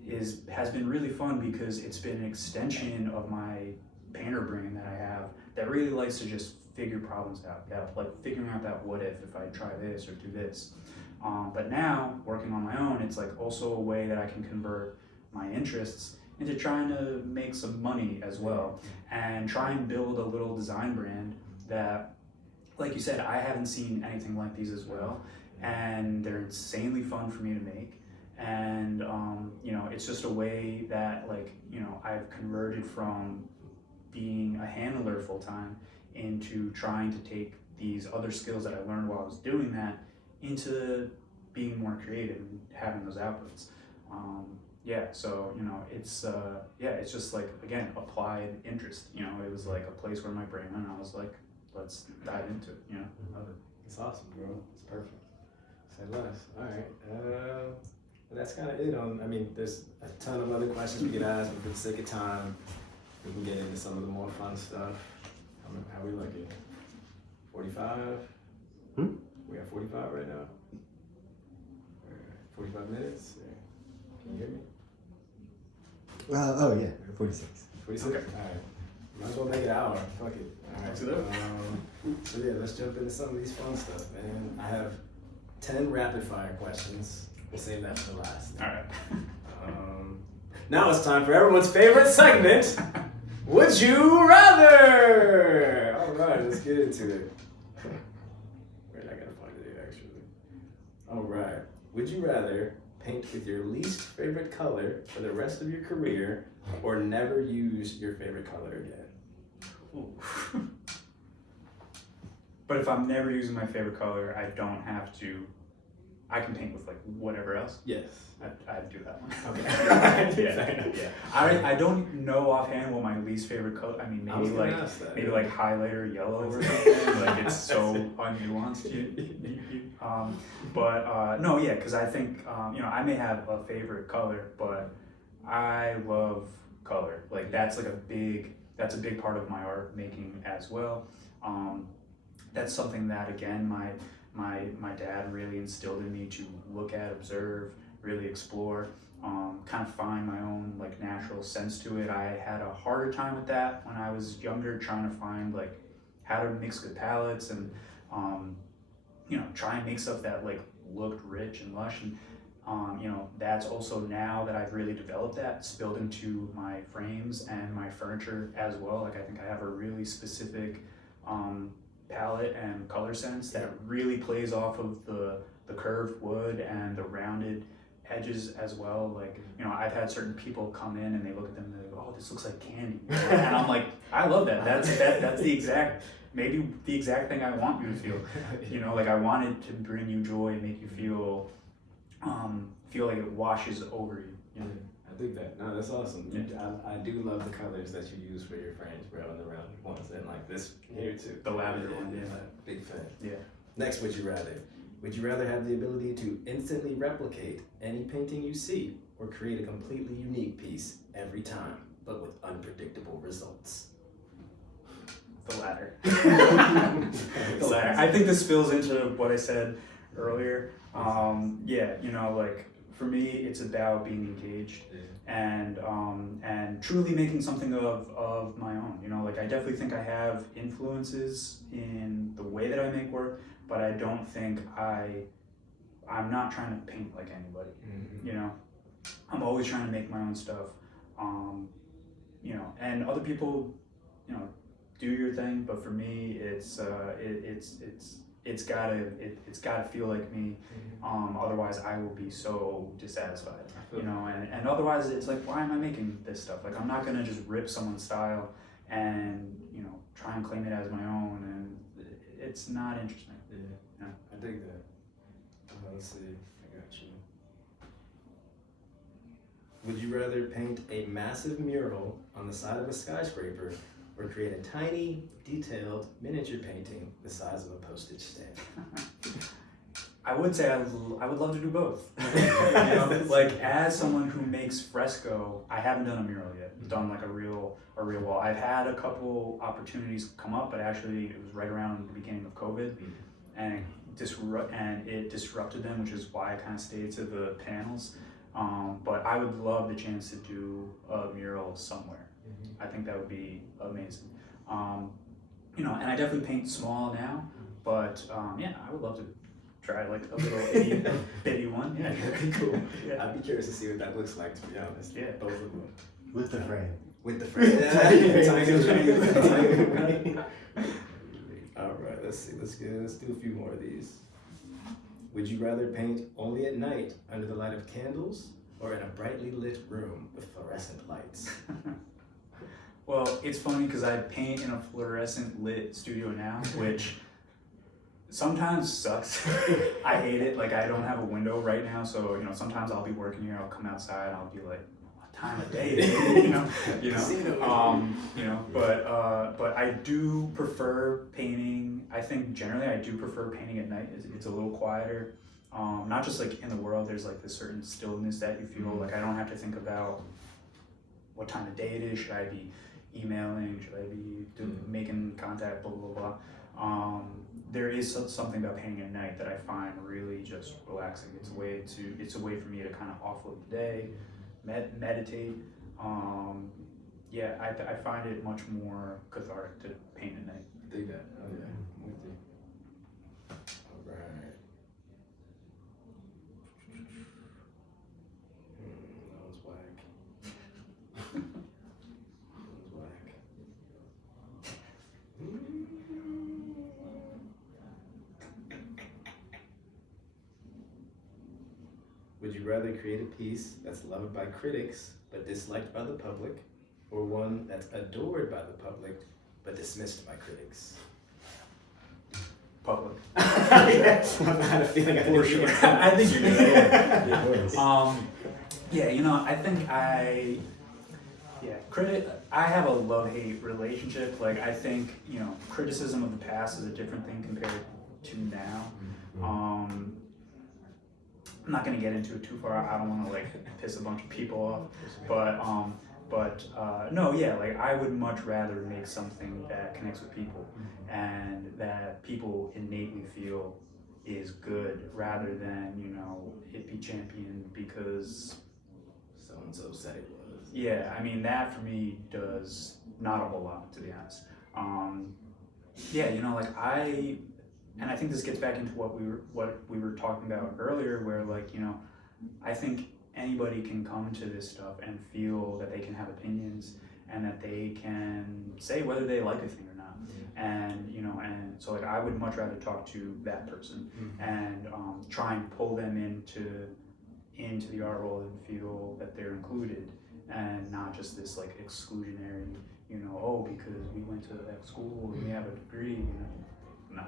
has been really fun because it's been an extension of my painter brain that I have that really likes to just figure problems out. Yeah, like figuring out that what if I try this or do this. But now working on my own, it's like also a way that I can convert my interests into trying to make some money as well, and try and build a little design brand that, like you said, I haven't seen anything like these as well. and they're insanely fun for me to make. And you know, it's just a way that, like, you know, I've converted from being a handler full time into trying to take these other skills that I learned while I was doing that into being more creative and having those outputs. Yeah, so, you know, it's it's just like, again, applied interest. You know, it was like a place where my brain went, and I was like, let's dive into it, you know. Love it. It's awesome, bro. It's perfect. Say less. All right. That's kind of it. I mean, there's a ton of other questions we could ask, but for the sake of time, we can get into some of the more fun stuff. How we looking? 45? We got 45 right now? 45 minutes? Can you hear me? Oh yeah, 46. 46? Okay. All right. Might as well make it an hour. Fuck it. All right. Let's do it. So yeah, let's jump into some of these fun stuff, man. I have 10 rapid fire questions. We'll save that for last. All right. Now it's time for everyone's favorite segment. Would you rather? All right, let's get into it. Wait, I gotta find it actually. All right. Would you rather paint with your least favorite color for the rest of your career, or never use your favorite color again? Ooh. But if I'm never using my favorite color, I don't have to. I can paint with like whatever else. Yes. I'd do that one. Okay. Yeah. I don't know offhand what my least favorite color. I mean, maybe like highlighter yellow or something. Like, it's so unnuanced. But no, yeah, because I think you know, I may have a favorite color, but I love color. Like, that's a big part of my art making as well. That's something that, again, my dad really instilled in me to look at, observe, really explore, kind of find my own like natural sense to it. I had a harder time with that when I was younger, trying to find like how to mix good palettes and you know, try and make stuff that like looked rich and lush. And you know, that's also, now that I've really developed that, spilled into my frames and my furniture as well. Like, I think I have a really specific palette and color sense that really plays off of the curved wood and the rounded edges as well. Like, you know, I've had certain people come in and they look at them and they go, oh, this looks like candy. And I'm like, I love that. That's the exact, maybe the exact thing I want you to feel. You know, like, I wanted to bring you joy and make you feel like it washes over you. You know? I think that. No, that's awesome. Yeah. I do love the colors that you use for your frames, bro, and the rounded ones, and like this here too. The lavender one, yeah. Big fan. Yeah. Next, would you rather? Would you rather have the ability to instantly replicate any painting you see, or create a completely unique piece every time, but with unpredictable results? The latter. The latter. I think this spills into what I said earlier. Yeah, you know, like, for me, it's about being engaged and truly making something of my own. You know, like, I definitely think I have influences in the way that I make work, but I don't think I'm not trying to paint like anybody. Mm-hmm. You know, I'm always trying to make my own stuff. You know, and other people, you know, do your thing, but for me, it's gotta feel like me. Otherwise, I will be so dissatisfied. You know, and otherwise, it's like, why am I making this stuff? Like, I'm not gonna just rip someone's style and, you know, try and claim it as my own, and it's not interesting. Yeah, I dig that. Let's see, I got you. Would you rather paint a massive mural on the side of a skyscraper, or create a tiny, detailed miniature painting the size of a postage stamp? I would say I would love to do both. You know, like, as someone who makes fresco, I haven't done a mural yet. I've done like a real wall. I've had a couple opportunities come up, but actually it was right around the beginning of COVID, and it disrupted them, which is why I kind of stayed to the panels. But I would love the chance to do a mural somewhere. I think that would be amazing. You know, and I definitely paint small now, but yeah, I would love to try like a little bitty one. Yeah, that'd be cool. Yeah. I'd be curious to see what that looks like, to be honest. Yeah, both of them. With the frame. With the frame. Yeah. All right, let's see. Let's do a few more of these. Would you rather paint only at night under the light of candles or in a brightly lit room with fluorescent lights? Well, it's funny because I paint in a fluorescent lit studio now, which sometimes sucks. I hate it. Like, I don't have a window right now, so you know, sometimes I'll be working here, I'll come outside, I'll be like, what time of day is it? But I do prefer painting. I think generally I do prefer painting at night. It's a little quieter. Not just like in the world, there's like this certain stillness that you feel. Like, I don't have to think about what time of day it is. Should I be emailing? Should I be making contact? Blah blah blah. There is something about painting at night that I find really just relaxing. It's a way for me to kind of offload the day, meditate. I find it much more cathartic to paint at night. Dig that. Oh yeah, I'm with you. All right. That was whack. That was whack. Would you rather create a piece that's loved by critics but disliked by the public, or one that's adored by the public but dismissed by critics? Public. I had a feeling I For sure. I think you're good. I have a love-hate relationship. Like, I think, you know, criticism of the past is a different thing compared to now. I'm not gonna get into it too far. I don't want to like piss a bunch of people off, but like, I would much rather make something that connects with people and that people innately feel is good, rather than, you know, it be championed because So and so said it was. yeah. I mean, that for me does not a whole lot, to be honest. And I think this gets back into what we were talking about earlier, where, like, you know, I think anybody can come to this stuff and feel that they can have opinions and that they can say whether they like a thing or not. And, you know, and so, like, I would much rather talk to that person and try and pull them into the art world and feel that they're included, and not just this like exclusionary, you know, oh, because we went to that school and we have a degree, you know. No.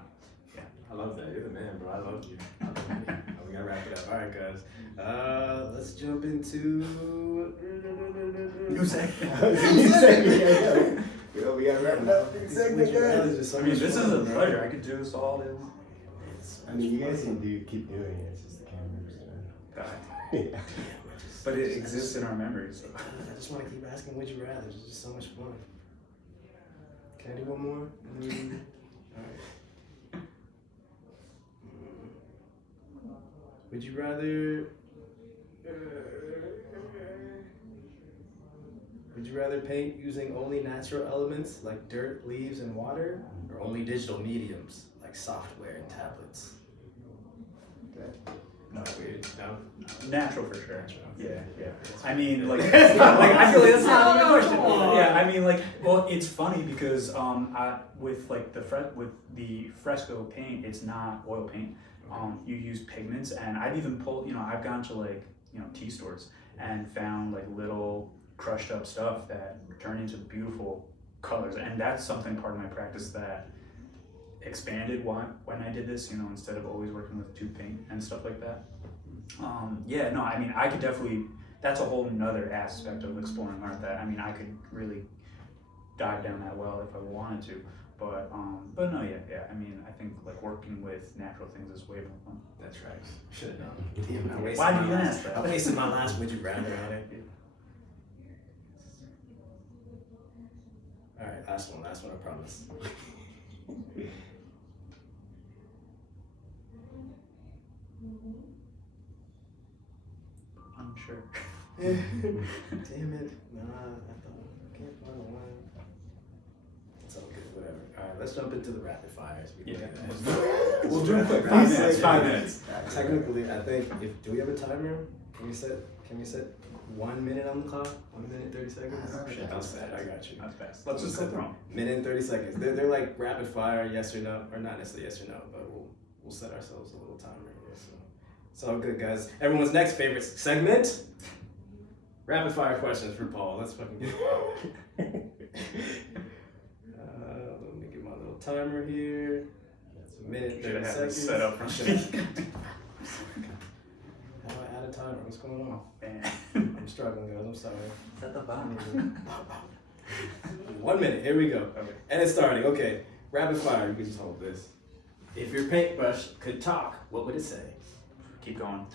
Yeah. I love that. You're the man, bro. I love you. We gotta wrap it up. All right, guys. Let's jump into New segment. We gotta wrap it up. New segment, guys. I mean, this is a pleasure. I could do this all day long. I mean, you guys can keep doing it. It's just the cameras. God. Yeah. But it exists in our memories. So. I just want to keep asking, would you rather? It's just so much fun. Can I do one more? All right. Would you rather? Would you rather paint using only natural elements like dirt, leaves, and water, or only digital mediums like software and tablets? No. Weird. No. Natural for sure. Yeah. I mean, like I feel like that's not even a question. Yeah, I mean, like, well, it's funny because with the fresco paint, it's not oil paint. You use pigments, and I've even pulled, you know, I've gone to, like, you know, tea stores and found like little crushed up stuff that turn into beautiful colors, and that's something part of my practice that expanded when I did this, you know, instead of always working with tube paint and stuff like that. I mean, I could definitely, that's a whole nother aspect of exploring art that, I mean, I could really dive down that well if I wanted to, but no, I mean, I think like working with natural things is way more fun. That's right. Should have known. Damn, Why did you ask that? I wasted my last would you rather on it. All right, last one, I promise. Unsure. Damn it. Nah, I thought I can't find one. It's all good, whatever. Alright, let's jump into the rapid fires. We can do that. We'll do it quick. 5 minutes. Technically, I think do we have a timer? Can we set 1 minute on the clock? 1 minute 30 seconds? Oh, shit. That's bad. I got you. That's fast. Let's just go through them. Minute and 30 seconds. They're like rapid fire, yes or no, or not necessarily yes or no, but we'll we'll set ourselves a little timer here. So it's all good, guys. Everyone's next favorite segment: rapid fire questions for Paul. Let's fucking get it. Let me get my little timer here. That's a minute, 30 seconds. Set up from How do I add a timer? What's going on? Man. I'm struggling, guys. I'm sorry. Set the button. 1 minute. Here we go. Okay. And it's starting. Okay. Rapid fire. You can just hold this. If your paintbrush could talk, what would it say? Keep going.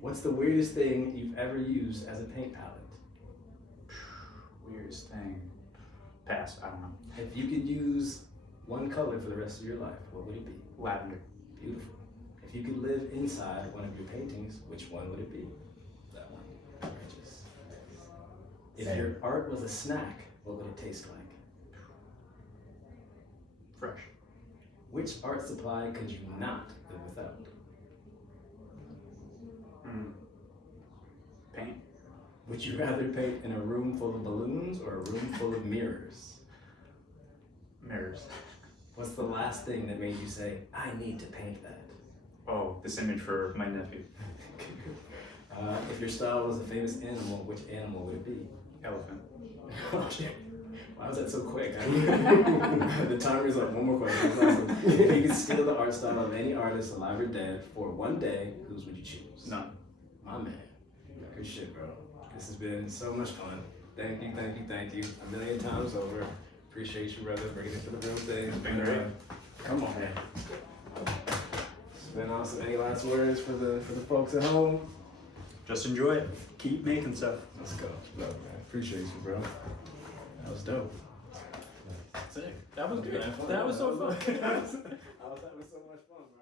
What's the weirdest thing you've ever used as a paint palette? Weirdest thing. Pass. I don't know. If you could use one color for the rest of your life, what would it be? Lavender. Beautiful. If you could live inside one of your paintings, which one would it be? That one. Gorgeous. If Same. your art was a snack, what would it taste like? Fresh. Which art supply could you not live without? Paint. Would you rather paint in a room full of balloons or a room full of mirrors? Mirrors. What's the last thing that made you say, I need to paint that? Oh, this image for my nephew. If your style was a famous animal, which animal would it be? Elephant. Oh, shit. Why was that so quick? The timer's up. One more question. That's awesome. If you could steal the art style of any artist, alive or dead, for one day, whose would you choose? None. My man. Good shit, bro. This has been so much fun. Thank you, thank you, thank you. A million times over. Appreciate you, brother, bringing it to the real thing. It's been great. Come on, man. It's been awesome. Any last words for the folks at home? Just enjoy it. Keep making stuff. Let's go. Love, man. Appreciate you, bro. That was dope. Sick. That was good. That That was so fun. I was having so much fun, bro.